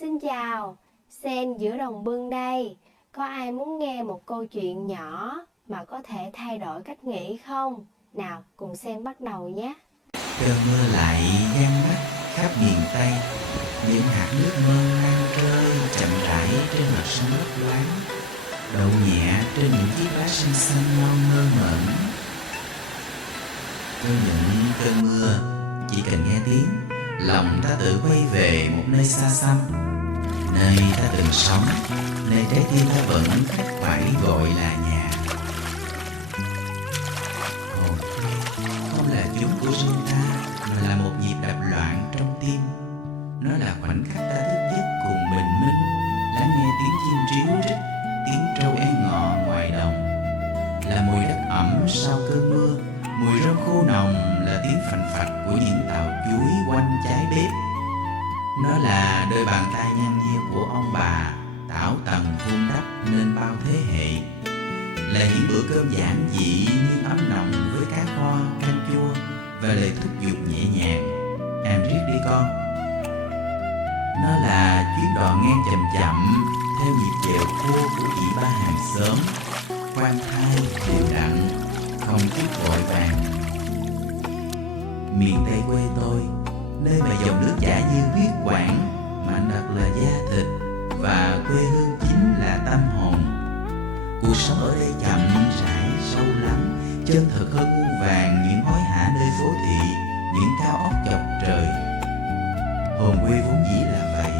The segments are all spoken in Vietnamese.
Xin chào, Sen giữa đồng bưng đây. Có ai muốn nghe một câu chuyện nhỏ mà có thể thay đổi cách nghĩ không? Nào, cùng Sen bắt đầu nhé. Cơn mưa lại giăng mắt khắp miền Tây, những hạt nước mơ đang rơi chậm rãi trên mặt sông lấp loáng, đậu nhẹ trên những chiếc lá xanh xanh non mơ mởn. Với những cơn mưa, chỉ cần nghe tiếng, lòng ta tự quay về một nơi xa xăm, nơi ta từng sống, nơi trái tim ta vẫn khắc khoải gọi là nhà. Hồn quê không là chúng của riêng ta, mà là một nhịp đập loạn trong tim. Nó là khoảnh khắc ta thức giấc cùng bình minh, lắng nghe tiếng chim ríu rít, tiếng trâu én ngọ ngoài đồng. Là mùi đất ẩm sau cơn mưa, mùi rơm khô nồng là tiếng phành phạch của những tàu chuối quanh trái bếp. Nó là đôi bàn tay nhăn nheo của ông bà, tảo tần vun đắp nên bao thế hệ. Là những bữa cơm giản dị nhưng ấm nồng với cá kho, canh chua và lời thúc giục nhẹ nhàng: ăn riết đi con. Nó là chuyến đò ngang chậm chậm theo nhịp chèo cua của chị ba hàng xóm, khoan thai đều đặn, không chút vội vàng. Miền Tây quê tôi, nơi mà dòng nước chảy như huyết quản, mảnh đất là da thịt và quê hương chính là tâm hồn. Cuộc sống ở đây chậm rãi sâu lắng, chân thực hơn muôn vàng những hối hả nơi phố thị, những cao ốc chọc trời. Hồn quê vốn dĩ là vậy,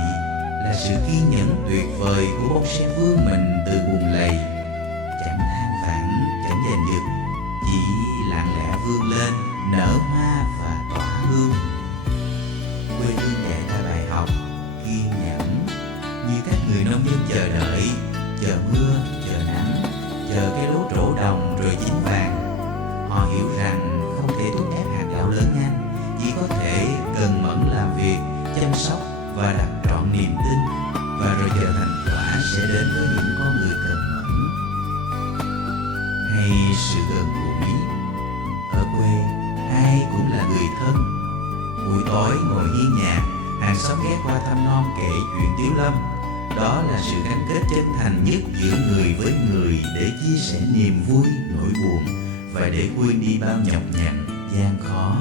là sự kiên nhẫn tuyệt vời của bông sen vươn mình từ bùn lầy, chẳng than vãn, chẳng giành giật, chỉ lặng lẽ vươn lên, nở hoa và tỏa hương. Quê hương dạy ta bài học kiên nhẫn, như các người nông dân chờ đợi, chờ mưa, chờ nắng, chờ cái lúa trổ đồng rồi chín vàng. Họ hiểu rằng không thể thúc ép hạt gạo lớn nhanh, chỉ có thể cần mẫn làm việc, chăm sóc và đặt trọn niềm tin, và rồi giờ thành quả sẽ đến với những con người cần mẫn. Hay sự gần gũi, ở quê ai cũng là người thân. Buổi tối ngồi hiên nhà, hàng xóm ghé qua thăm non kể chuyện tiếu lâm. Đó là sự gắn kết chân thành nhất giữa người với người, để chia sẻ niềm vui, nỗi buồn và để quên đi bao nhọc nhằn, gian khó.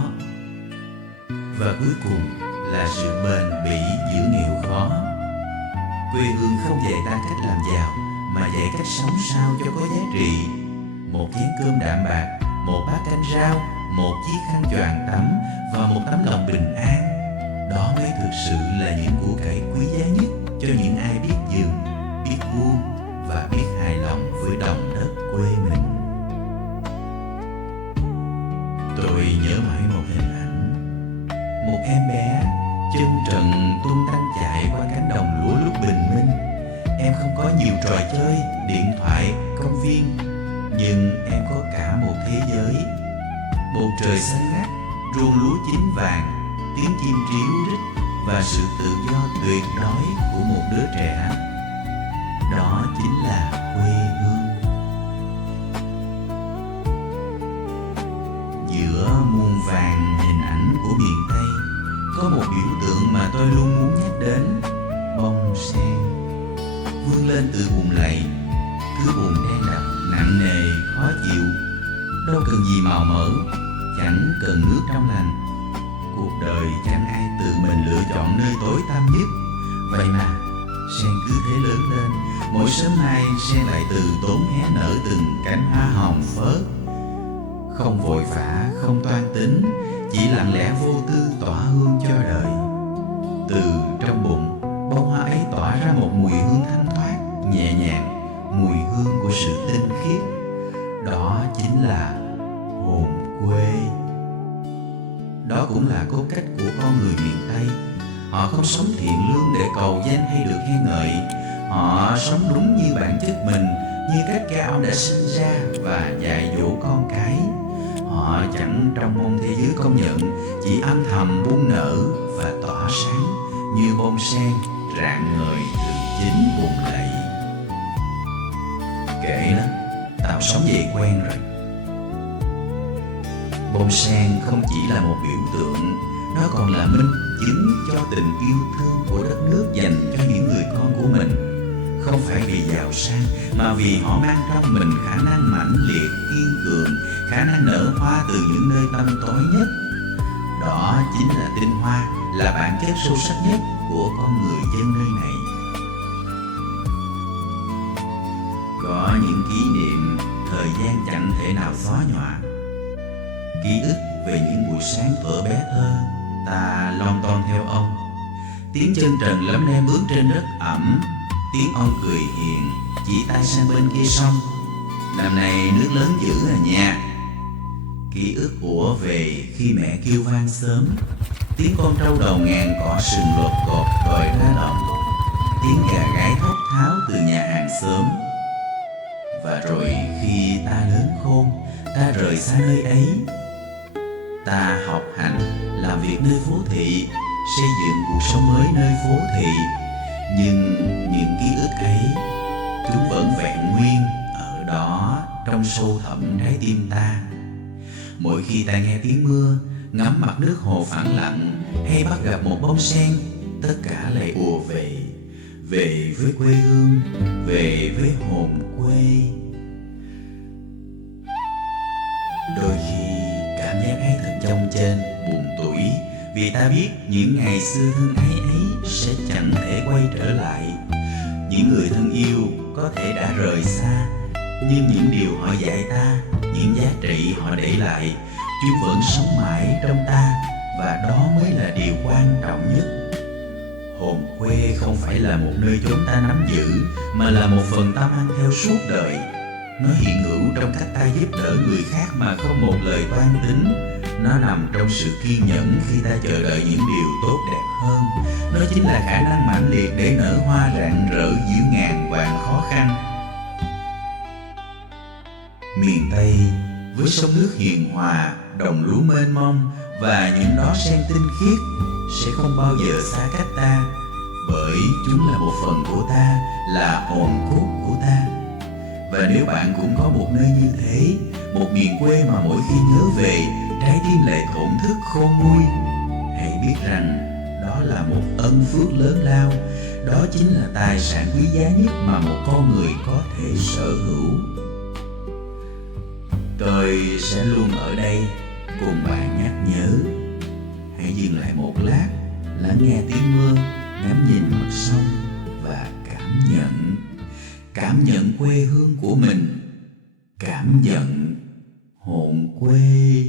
Và cuối cùng là sự bền bỉ giữa nghèo khó. Quê hương không dạy ta cách làm giàu, mà dạy cách sống sao cho có giá trị. Một chén cơm đạm bạc, một bát canh rau, một chiếc khăn choàng tắm và một tấm lòng bình an. Đó mới thực sự là những của cải quý giá nhất cho những ai biết dừng, biết buông và biết hài lòng với đồng đất quê mình. Tôi nhớ mãi một hình ảnh, một em bé chân trần tung tăng chạy qua cánh đồng lúa lúc bình minh. Em không có nhiều trò chơi, điện thoại, công viên, nhưng em có cả một thế giới. Bầu trời xanh ngắt, ruộng lúa chín vàng, tiếng chim ríu rít và sự tự do tuyệt đối của một đứa trẻ. Đó chính là quê hương. Giữa muôn vàng hình ảnh của miền Tây, có một biểu tượng mà tôi luôn muốn nhắc đến: bông sen. Vươn lên từ bùn lầy, cứ bùn đen đặc, nặng nề, khó chịu. Đâu cần gì màu mỡ, chẳng cần nước trong lành. Cuộc đời chẳng ai tự mình lựa chọn nơi tối tăm nhất. Vậy mà sen cứ thế lớn lên, mỗi sớm mai sen lại từ tốn hé nở từng cánh hoa hồng phớt. Không vội vã, không toan tính, chỉ lặng lẽ vô tư tỏa hương cho đời. Từ trong bụng, bông hoa ấy tỏa ra một mùi hương thanh thoát, nhẹ nhàng, mùi hương của sự tinh khiết. Đó chính là hồn quê. Đó cũng là cốt cách của con người miền Tây. Họ không sống thiện lương để cầu danh hay được khen ngợi. Họ sống đúng như bản chất mình, như cách cha ông đã sinh ra và dạy dỗ con cái. Họ chẳng trông mong thế giới công nhận, chỉ âm thầm bung nở và tỏa sáng như bông sen rạng ngời từ chính bùn lầy. Kệ lắm, tao sống vậy quen rồi. Bông sen không chỉ là một biểu tượng, nó còn là minh chứng cho tình yêu thương của đất nước dành cho những giàu sang, mà vì họ mang trong mình khả năng mãnh liệt, kiên cường, khả năng nở hoa từ những nơi tăm tối nhất. Đó chính là tinh hoa, là bản chất sâu sắc nhất của con người dân nơi này. Có những kỷ niệm thời gian chẳng thể nào xóa nhòa. Ký ức về những buổi sáng thuở bé thơ, ta lon ton theo ông. Tiếng chân trần lấm lem bước trên đất ẩm, tiếng ông cười hiền chỉ tay sang bên kia sông. Năm nay nước lớn dữ à nha. Ký ức ùa về khi mẹ kêu vang sớm, tiếng con trâu đầu ngàn cỏ sừng lột cột gọi ra đồng, tiếng gà gáy thốc tháo từ nhà hàng xóm. Và rồi khi ta lớn khôn, ta rời xa nơi ấy, ta học hành, làm việc nơi phố thị, xây dựng cuộc sống mới nơi phố thị. Nhưng những ký ức ấy, chúng vẫn vẹn nguyên ở đó trong sâu thẳm trái tim ta. Mỗi khi ta nghe tiếng mưa, ngắm mặt nước hồ phẳng lặng, hay bắt gặp một bông sen, tất cả lại ùa về, về với quê hương, về với hồn quê. Đôi khi cảm giác ấy thật chông chênh, buồn tủi, vì ta biết những ngày xưa thân ái ấy sẽ chẳng thể quay trở lại. Những người thân yêu có thể đã rời xa, nhưng những điều họ dạy ta, những giá trị họ để lại, chúng vẫn sống mãi trong ta, và đó mới là điều quan trọng nhất. Hồn quê không phải là một nơi chốn ta nắm giữ, mà là một phần ta mang theo suốt đời. Nó hiện hữu trong cách ta giúp đỡ người khác mà không một lời toan tính. Nó nằm trong sự kiên nhẫn khi ta chờ đợi những điều tốt đẹp hơn. Nó chính là khả năng mãnh liệt để nở hoa rạng rỡ giữa ngàn vạn khó khăn. Miền Tây với sông nước hiền hòa, đồng lúa mênh mông và những đóa sen tinh khiết sẽ không bao giờ xa cách ta, bởi chúng là một phần của ta, là hồn cốt của ta. Và nếu bạn cũng có một nơi như thế, một miền quê mà mỗi khi nhớ về, trái tim lại thổn thức khôn nguôi, hãy biết rằng đó là một ân phước lớn lao. Đó chính là tài sản quý giá nhất mà một con người có thể sở hữu. Tôi sẽ luôn ở đây cùng bạn nhắc nhớ. Hãy dừng lại một lát, lắng nghe tiếng mưa, ngắm nhìn mặt sông và cảm nhận quê hương của mình, cảm nhận hồn quê.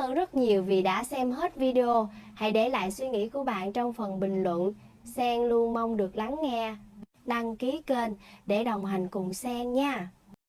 ơn rất nhiều vì đã xem hết video. Hãy để lại suy nghĩ của bạn trong phần bình luận. Sen luôn mong được lắng nghe. Đăng ký kênh để đồng hành cùng Sen nha.